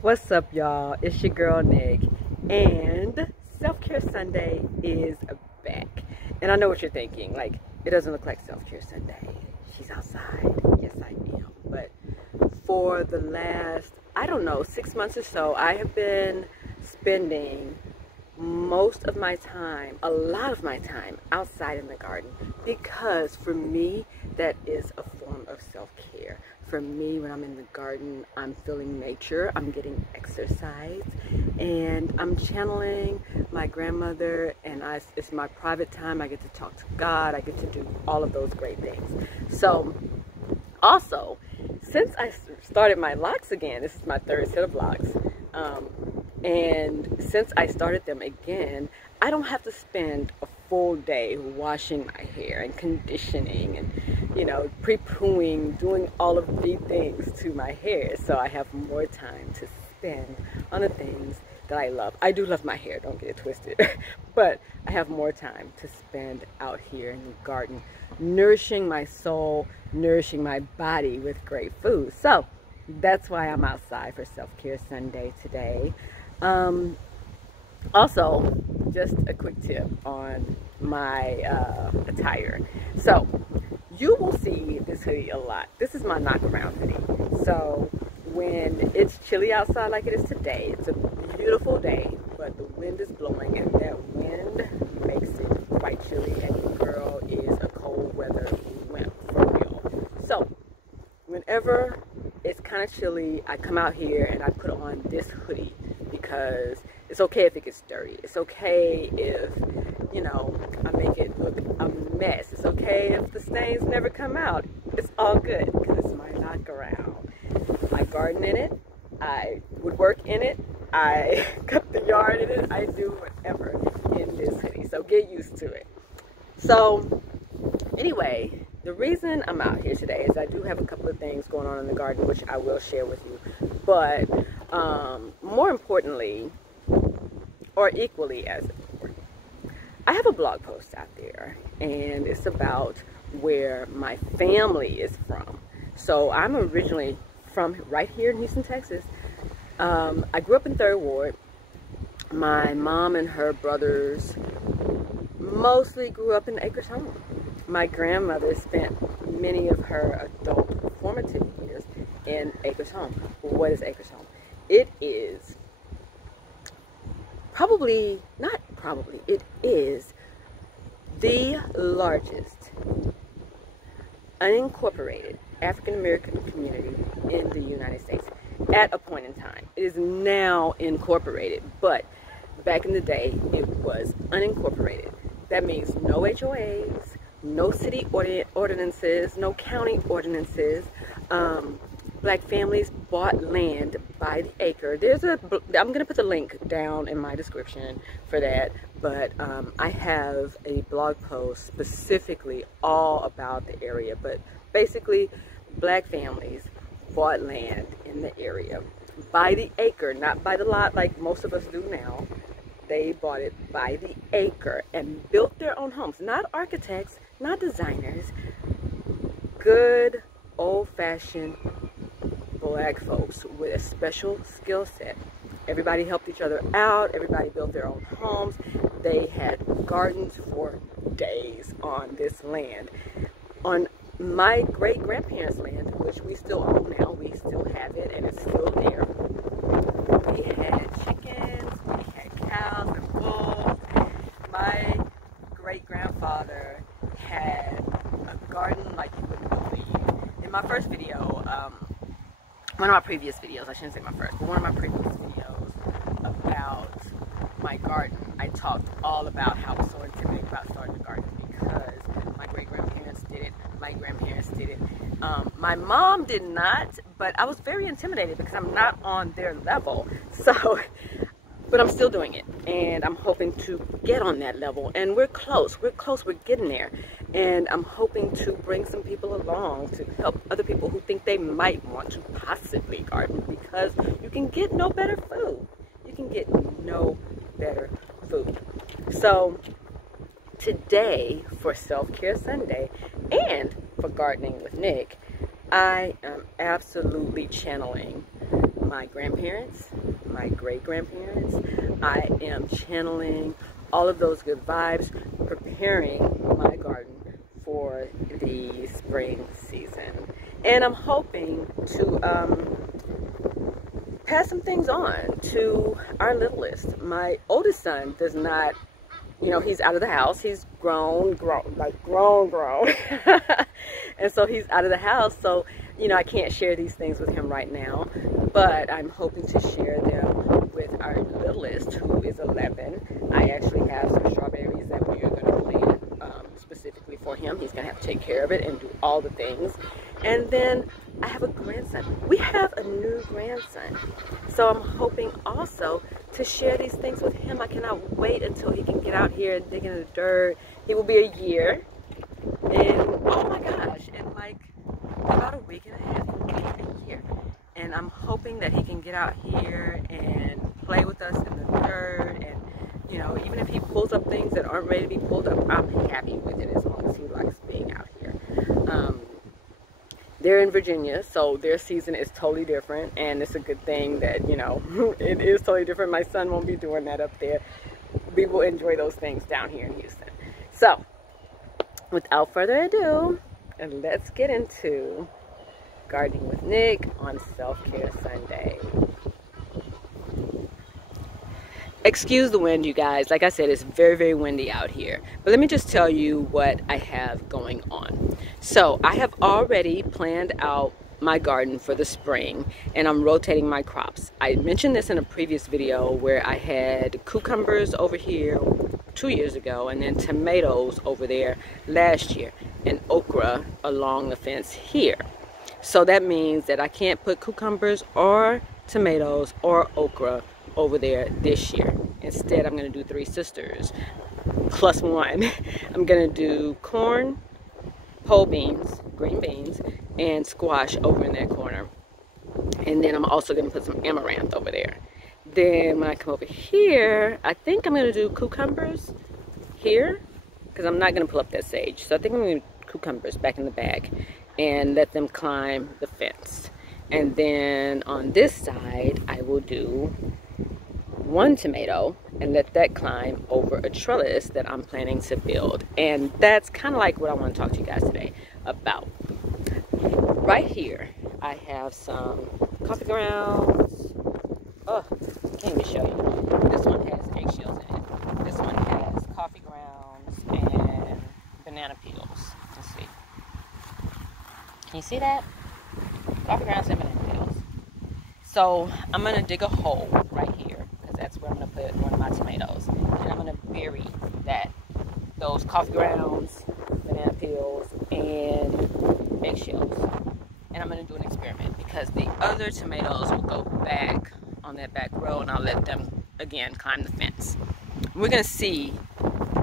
What's up, y'all? It's your girl Nick, and Self-Care Sunday is back. And I know what you're thinking, like, it doesn't look like Self-Care Sunday. She's outside. Yes, I am. But for the last, I don't know, 6 months or so, I have been spending most of my time, a lot of my time, outside in the garden, because for me, that is a form of self-care. For me, when I'm in the garden, I'm feeling nature, I'm getting exercise, and I'm channeling my grandmother, and it's my private time. I get to talk to God, I get to do all of those great things. So, also, since I started my locks again, this is my third set of locks, and since I started them again, I don't have to spend a full day washing my hair and conditioning and, you know, pre-pooing, doing all of the things to my hair. So I have more time to spend on the things that I love. I do love my hair, don't get it twisted, but I have more time to spend out here in the garden, nourishing my soul, nourishing my body with great food. So that's why I'm outside for Self-Care Sunday today. Also, just a quick tip on my attire. So you will see this hoodie a lot. This is my knock-around hoodie. So when it's chilly outside like it is today, it's a beautiful day, but the wind is blowing, and that wind makes it quite chilly, and the girl is a cold weather wimp for real. So whenever it's kind of chilly, I come out here and I put on this hoodie, because it's okay if it gets dirty. It's okay if, you know, I make it look a mess. It's okay if the stains never come out. It's all good, because it's my knock-around. I garden in it, I woodwork in it, I cut the yard in it, I do whatever in this hoodie. So get used to it. So anyway, the reason I'm out here today is I do have a couple of things going on in the garden, which I will share with you. But more importantly, or equally as important, I have a blog post out there, and it's about where my family is from. So I'm originally from right here in Houston, Texas. I grew up in 3rd Ward. My mom and her brothers mostly grew up in Acres Home. My grandmother spent many of her adult formative years in Acres Home. What is Acres Home? It is it is the largest unincorporated African American community in the United States at a point in time. It is now incorporated, but back in the day it was unincorporated. That means no HOAs, no city ordinances, no county ordinances. Black families bought land by the acre. I'm going to put the link down in my description for that, but I have a blog post specifically all about the area. But basically, black families bought land in the area by the acre, not by the lot like most of us do now. They bought it by the acre and built their own homes. Not architects, not designers. Good old-fashioned black folks with a special skill set. Everybody helped each other out. Everybody built their own homes. They had gardens for days on this land. On my great-grandparents' land, which we still own now, we still have it, and it's still there. We had chickens, we had cows and bulls. My great-grandfather had a garden like you wouldn't believe. In my first video, one of my previous videos, I shouldn't say my first, but one of my previous videos about my garden, I talked all about how I was so intimidated about starting a garden, because my great-grandparents did it, my grandparents did it. My mom did not, but I was very intimidated because I'm not on their level. So, but I'm still doing it, and I'm hoping to get on that level, and we're close, we're getting there. And I'm hoping to bring some people along to help other people who think they might want to possibly garden, because you can get no better food. You can get no better food. So today, for Self-Care Sunday and for Gardening with Nick, I am absolutely channeling my grandparents, my great-grandparents. I am channeling all of those good vibes, preparing my garden for the spring season. And I'm hoping to pass some things on to our littlest. My oldest son does not, you know, he's out of the house. He's grown. And so he's out of the house. So, you know, I can't share these things with him right now. But I'm hoping to share them with our littlest, who is 11. I actually have some strawberries that we are going to plant specifically for him. He's going to have to take care of it and do all the things. And then I have a grandson. We have a new grandson. So I'm hoping also to share these things with him. I cannot wait until he can get out here and dig in the dirt. He will be a year. And oh my gosh, in like about a week and a half, he'll be a year. And I'm hoping that he can get out here and play with us in the dirt. And, you know, even if he pulls up things that aren't ready to be pulled up, I'm happy with it as long as he likes being out here. They're in Virginia, so their season is totally different, and it's a good thing that, you know, it is totally different. My son won't be doing that up there. We will enjoy those things down here in Houston. So, without further ado, let's get into Gardening with Nick on Self-Care Sunday. Excuse the wind, you guys. Like I said, it's very, very windy out here. But let me just tell you what I have going on. So I have already planned out my garden for the spring, and I'm rotating my crops. I mentioned this in a previous video where I had cucumbers over here 2 years ago, and then tomatoes over there last year, and okra along the fence here. So that means that I can't put cucumbers or tomatoes or okra over there this year. Instead, I'm going to do Three Sisters plus one. I'm going to do corn, pole beans, green beans, and squash over in that corner. And then I'm also going to put some amaranth over there. Then when I come over here, I think I'm going to do cucumbers here, because I'm not going to pull up that sage. So I think I'm going to do cucumbers back in the bag and let them climb the fence. And then on this side, I will do one tomato and let that climb over a trellis that I'm planning to build. And that's kind of like what I want to talk to you guys today about. Right here, I have some coffee grounds. Oh, I can't even show you. This one has eggshells in it. This one has coffee grounds and banana peels. Let's see. Can you see that? Coffee grounds and banana peels. So I'm going to dig a hole right here, because that's where I'm going to put one of my tomatoes. And I'm going to bury those coffee grounds, banana peels, and eggshells. And I'm going to do an experiment, because the other tomatoes will go back on that back row, and I'll let them, again, climb the fence. We're going to see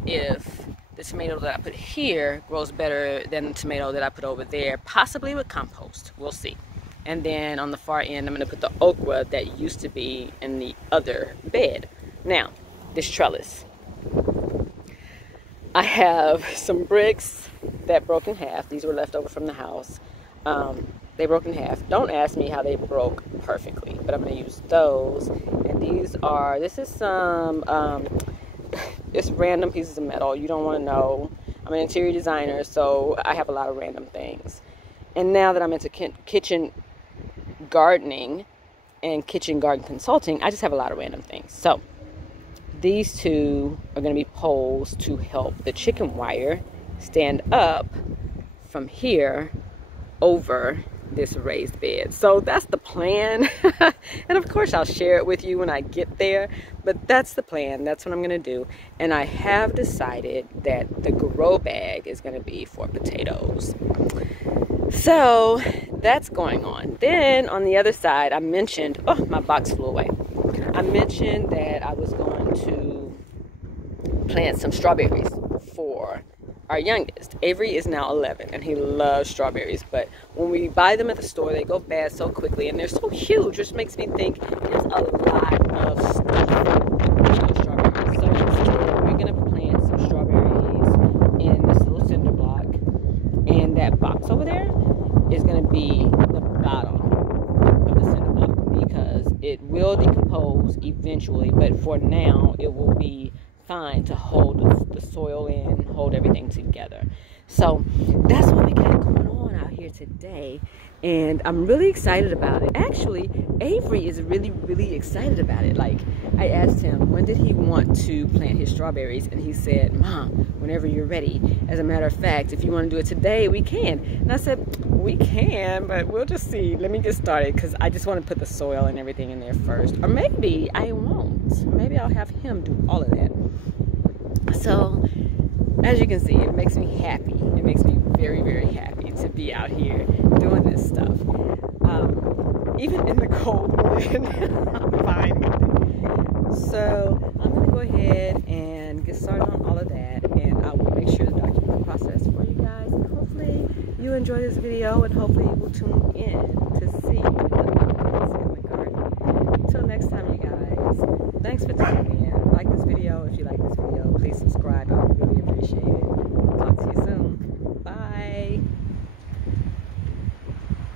if the tomato that I put here grows better than the tomato that I put over there, possibly with compost. We'll see. And then on the far end, I'm going to put the okra that used to be in the other bed. Now, this trellis. I have some bricks that broke in half. These were left over from the house. They broke in half. Don't ask me how they broke perfectly, but I'm going to use those. And this is some, it's random pieces of metal. You don't want to know. I'm an interior designer, so I have a lot of random things. And now that I'm into kitchen gardening and kitchen garden consulting, I just have a lot of random things. So these two are going to be poles to help the chicken wire stand up from here over this raised bed. So that's the plan. And of course I'll share it with you when I get there, but that's the plan. That's what I'm going to do. And I have decided that the grow bag is going to be for potatoes. So that's going on. Then on the other side, I mentioned, oh, my box flew away. I mentioned that I was going to plant some strawberries for our youngest. Avery is now 11 and he loves strawberries, but when we buy them at the store, they go bad so quickly and they're so huge, which makes me think there's a lot of stuff in those strawberries. So instead, we're going to plant some strawberries in this little cinder block, and that box over there is going to be the bottom of the cinder block, because will decompose eventually, but for now it will be fine to hold the soil in, hold everything together. So that's what we got going on out here today, and I'm really excited about it. Actually, Avery is really, really excited about it. Like, I asked him when did he want to plant his strawberries, and he said, Mom, whenever you're ready. As a matter of fact, if you want to do it today, we can. And I said, we can, but we'll just see. Let me get started, because I just want to put the soil and everything in there first. Or maybe I won't. Maybe I'll have him do all of that. So, as you can see, it makes me happy. It makes me very, very happy to be out here doing this stuff. Even in the cold wind, I'm fine with it. So I'm going to go ahead and get started on all of that, and I will make sure to document the process for you guys. And hopefully you enjoy this video, and hopefully you will tune in to see what happens in the garden. Until next time, you guys, thanks for tuning in. Like this video. If you like this video, please subscribe.